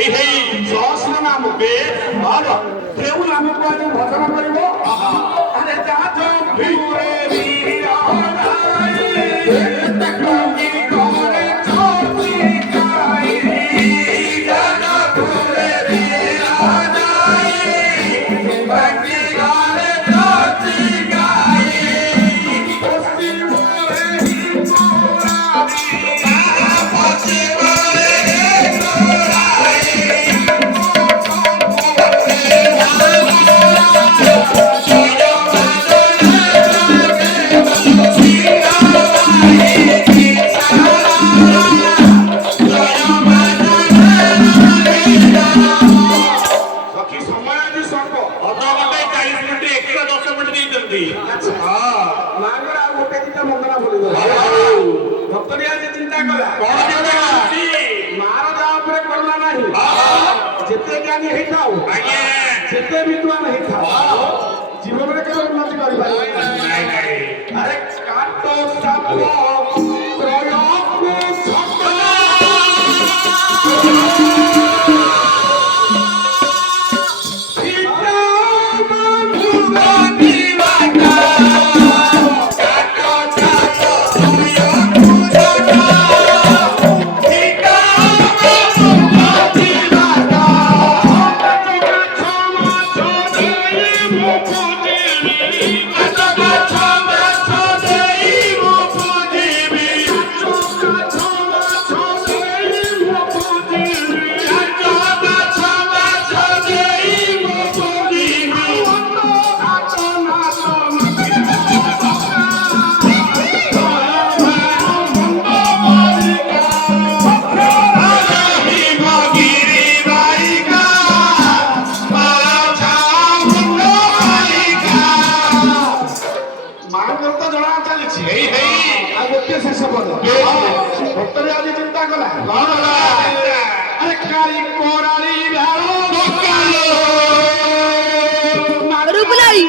এই হেই ସହସ୍ର ନାମ ଭଲ କେଉଁ ନାମକୁ ଆଜି ଭଜନ କରିବ ଆରେ ଯାଜ ଭିଉରେ ସଖୀ ସମୟ ଆଜି ସ୍ୱଳ୍ପ ଅଧଘଣ୍ଟା 40 ମିନିଟ୍ 110 ମିନିଟ୍ ଦେଇଛନ୍ତି। ମାଙ୍କର ଆଉ ଗୋଟେ ଦିଟା ବନ୍ଦନା ବୋଲିବ ଭକ୍ତଟି ଆଜି ଚିନ୍ତା କଲା କଣ ଚିନ୍ତା କରୁଛି? ମାର ଯାହା ଉପରେ କରୁଣା ନାହିଁ ଯେତେ ଜ୍ଞାନୀ ହେଇଥାଉ ଆଜ୍ଞା ଯେତେ ବିଦ୍ୱାନ ହେଇଥାଉ ଜୀବନରେ କେବେ ଉନ୍ନତି କରିପାରିବ ନାଇଁ ନାଇଁ ଆରେ କାଟ ସାପ ପ୍ରୟୋଗ ସତ ମାଙ୍କର ତ ଜଣା ଚାଲିଛି ହେଇ ହେଇ ଆଉ ଗୋଟିଏ ଶେଷ ପଦ ଭକ୍ତରେ ଆଜି ଚିନ୍ତା କଲା କଣ ହେଲା? ଆରେ କାଳି କୋରାଳି ଭେଳ ରୂପଲାଇ